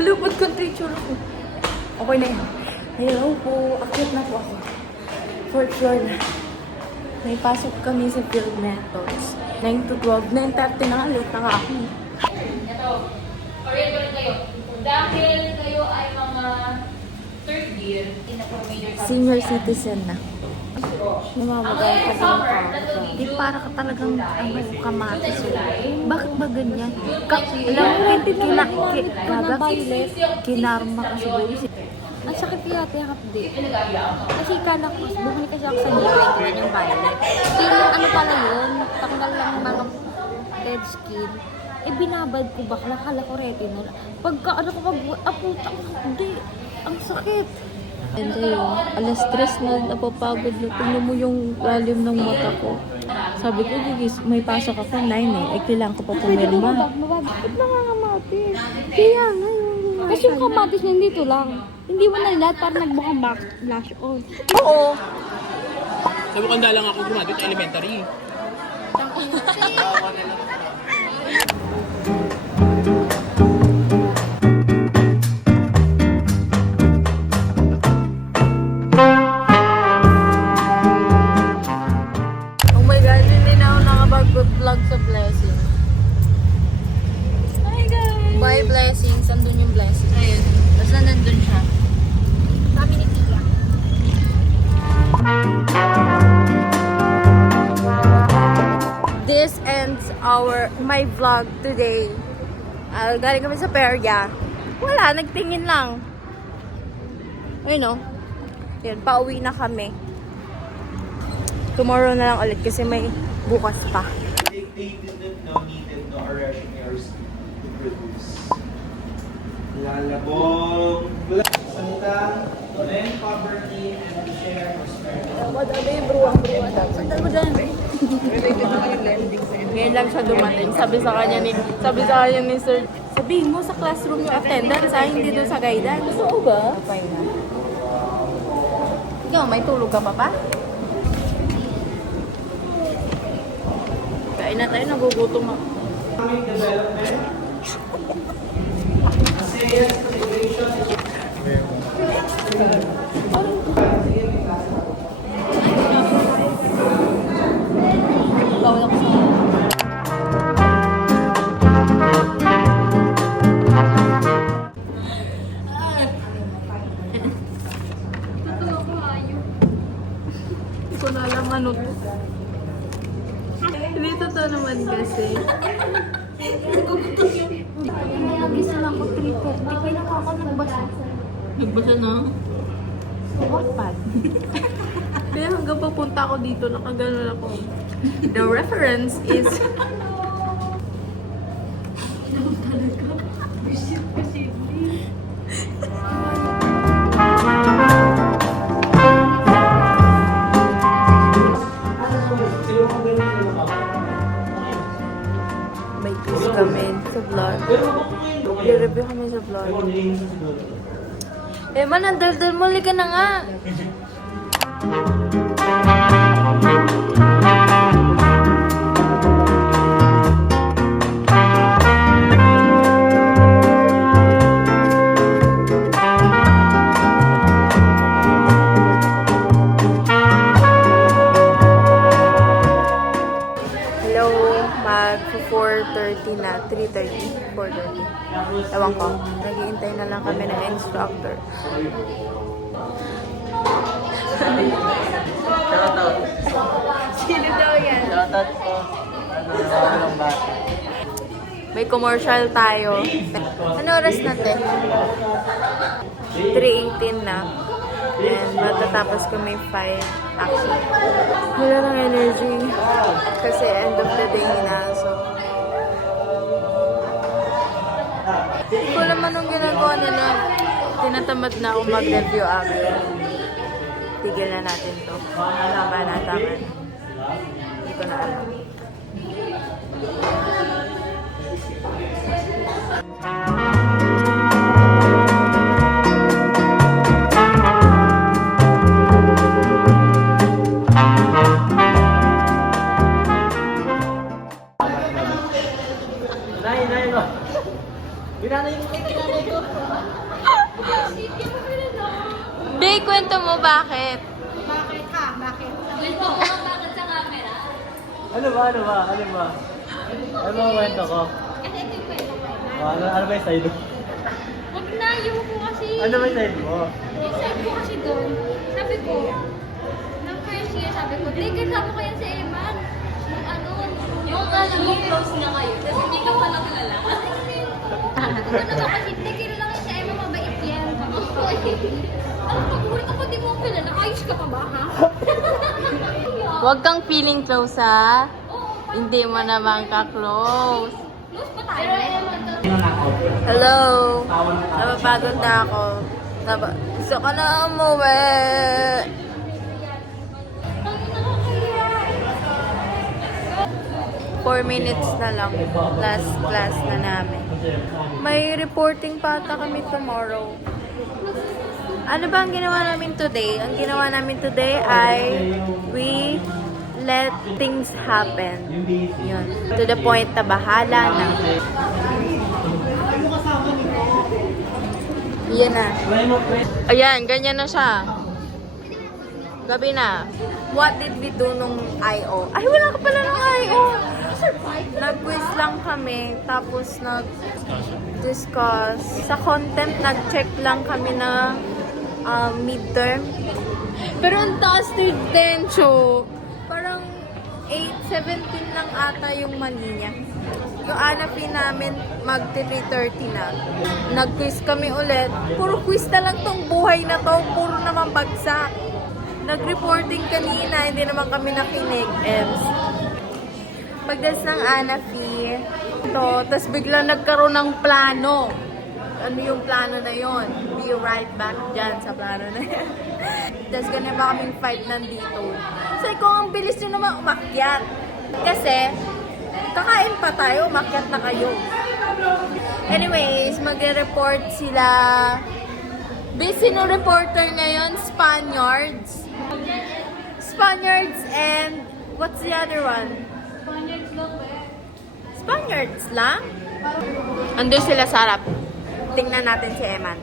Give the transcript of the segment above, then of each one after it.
Lupot ko ang tsura ko. Okay na yun. Hello po. Akit na po ako. Fourth floor na. May pasok kami sa field methods. 9 to 12. 9:30 na nga. Late na nga ako. Ito. Oriental kayo. Dahil kayo ay mga third year, Senior citizen na. Namamagay ka ba ng ako? Di para ka talagang kamatis. Bakit ba ganyan? Alam mo, kinarma ka siguro. Ang sakit kaya tiyakap di. Kasi kanak ko, bumili kasi ako sa New ng violet. Pero ano pala yun, tanggal lang mga dead skin. Eh binabad ko bakla, kala ko retinol. Pagka ano ko putang, hindi. Ang sakit. And ayun, alas 3 na napapagod na. Tingnan mo yung volume ng mata ko. Sabi ko, may pasok ako 9 eh. Ay, kailangan ko pa pumirma. Ba't nakakamatis? Kaya nga yung... Kasi yung kamatis niya dito lang. Hindi mo na lahat para nagbukang blush on. Oo. Sabi ko, lang ako graduate elementary. Oh my God, hindi na ako nakapag-vlog sa Blessing. Hi guys! Bye Blessings, andun yung Blessing. Ayun. Basta nandun siya. Kami ni Tia. This ends my vlog today. Galing kami sa Perya. Wala, nagtingin lang. Ayun o. Yan, pauwi na kami. Tomorrow na lang ulit kasi may bukas pa. Dictated, no needed, no rushing errors to produce. Lalabong, salita, then poverty, and share prosperity. Ngayon lang siya dumating. Sabi sa kanya ni Sir, sabihin mo sa classroom yung attendance, hindi doon sa guidance. Oo ba? Okay na. Ikaw, may tulog ka pa pa? Kain na tayo, nagugutom ako. Economic development. Sales, integration, Bawal ako sa... Hindi ko na alam ano to. Hindi totoo naman kasi. Nagising ako 3:30. Kaya ako nagbasa. Nagbasa na. Wattpad. Kaya hanggang papunta ako dito, nakaganon ako. The reference is... May quiz kami sa vlog. I-review kami sa vlog. Man, ang daldal mo. Liga na nga. Hello, mag 4:30 na, 3:30, 4:30. Ewan ko, naghihintay na lang kami ng instructor. Sino daw yan? May commercial tayo. Ano oras natin? 3:18 na. And matatapos kami 5 actually. Wala ng energy. Kasi end of the day na. So, hindi ko alam anong ginagawa nila. Tinatamad na ako mag-review after. Tigil na natin to. Tama na, tama na. ko na alam. Nay ba? Binanay mo kay nanay ko. Bay, kwento mo bakit? Bakit ha? Bakit? Bakit sa camera? Ano ba? Ano ba ang kwento ko? Ito yung kwento ko. Ano ba yung side mo? Huwag na, yung ko kasi. Ano ba yung side mo? Yung side ko kasi doon, sabi ko, ng first year, sabi ko, take kasama ko yan si Eman. Yung ano, Yung alam mo, close na kayo. Tapos hindi ka pa nakilala. ano naman kasi, take lang yan si Eman, mabait yan. Sabi ko, alam pag ulit ako di mo ako kilala, ayos ka pa ba, ha? Huwag kang feeling close, ha? Hindi mo naman ka-close. Close pa tayo. Pero Eman, Hello! Napapagod na ako. Gusto ko na umuwi. Ang nakakaya. 4 minutes na lang. Last class na namin. May reporting pa ata kami tomorrow. Ano ba ang ginawa namin today? Ang ginawa namin today ay we let things happen. Yun. To the point na bahala na. Yan na. Ayan, ganyan na siya. Gabi na. What did we do nung I.O.? Ay, wala ka pala ng I.O. Nag-quiz lang kami, tapos nag-discuss. Sa content, nag-check lang kami ng midterm. Pero ang taas din, Chok. Parang 8:17 lang ata yung mali niya. Yung anapi namin, mag-3:30 na. Nag-quiz kami ulit. Puro quiz na lang tong buhay na to. Puro naman bagsak. Nag-reporting kanina, hindi naman kami nakinig. Ems. Pagdas ng anapi, ito, tapos biglang nagkaroon ng plano. Ano yung plano na yon? Be right back dyan sa plano na yan. Tapos ganyan ba kaming fight nandito. So, kung ang bilis nyo naman umakyat. Kasi, kakain pa tayo, umakyat na kayo. Anyways, magre-report sila. Busy no reporter ngayon, Spaniards. Spaniards and, what's the other one? Spaniards lang? Andun sila sa harap. Tingnan natin si Eman.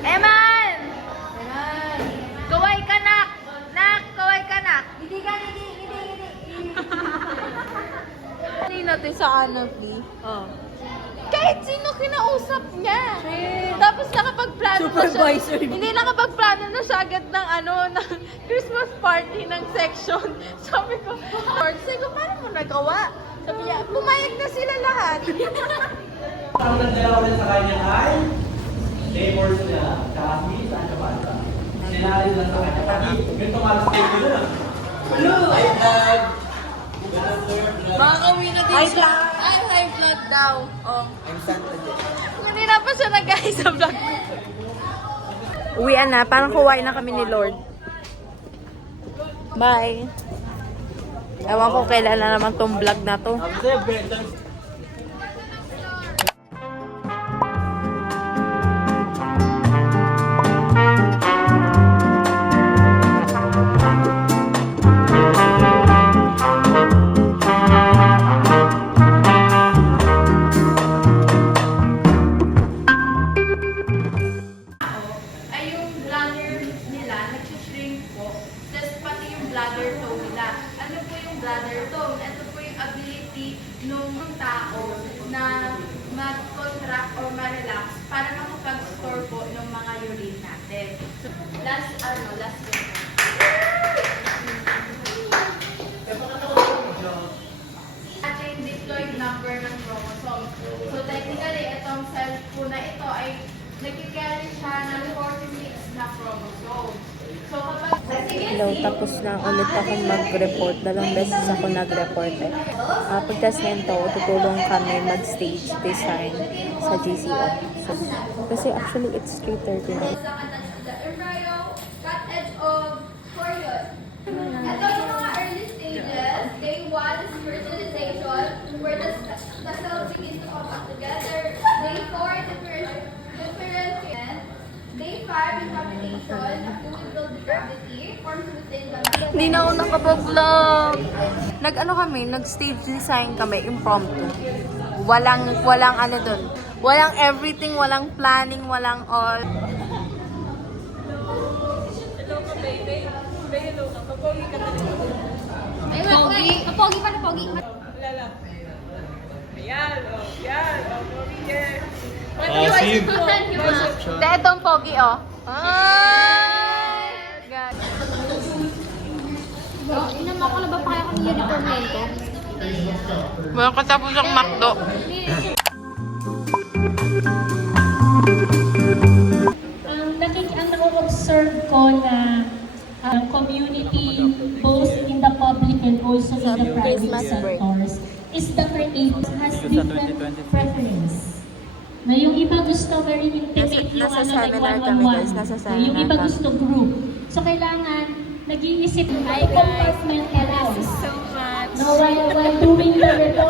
Eman! Kaway ka, nak! Nak, kaway ka, nak! Hindi ka, hindi. Hindi natin sa Anapi. Oh. Kahit sino kinausap niya. Tapos nakapagplano na siya. Hindi nakapagplano na siya agad ng ng Christmas party ng section. Sabi ko, paano mo nagawa? Sabi niya, pumayag na sila lahat. Ang nagdala ulit sa kanya ay labor sila, kasi sa Japan. Sinari lang sa kanya. Pati, ganito malas kayo na. Hello! Makakauwi na din siya. Ay, high blood daw. Oh. Hindi na pa siya nag-guys sa vlog ko. Uwian na. Parang kuwain na kami ni Lord. Bye. Ewan ko kailan na naman tong vlog na to. Sabi sa'yo, better. Ay yung bladder nila, nagsishrink po. Tapos pati yung bladder toe nila. Ano po yung bladder toe? Ito po yung ability ng tao na mag-contract or ma-relax para makapag-store po ng mga urine natin. So, last question. At yung diploid number ng chromosome. So technically, itong cell po na ito ay nagkikarry siya ng 46 na chromosome. So kapag... Hello, tapos na ulit akong mag-report. 2 beses ako nag-report eh. Pagtas nito, tutulong kami mag-stage design sa GCO. So, kasi actually, it's 3:30 na. the embryo, cut edge of chorion. Ito yung mga Hindi na ako nakapag-vlog. Nag-ano kami, nag-stage design kami, impromptu. Walang ano dun. Walang everything, walang planning, walang all. Ay, pogi. Pogi pa na pogi. Asim. Dahil itong pogi, oh. Ay! God. Inamako na ba pa kaya kami uniform nito? Wala katapos ang McDo. Ang na-observe ko na community, both in the public and also in the private Christmas break. sectors, is the creative has different preference. Na yung iba gusto very intimate yung Nasa like seminar kami, one-on-one. guys. Nasa Yung seminar iba kami. gusto group. So kailangan nag-iisip ay compartmentalize. So much. No, while doing the report,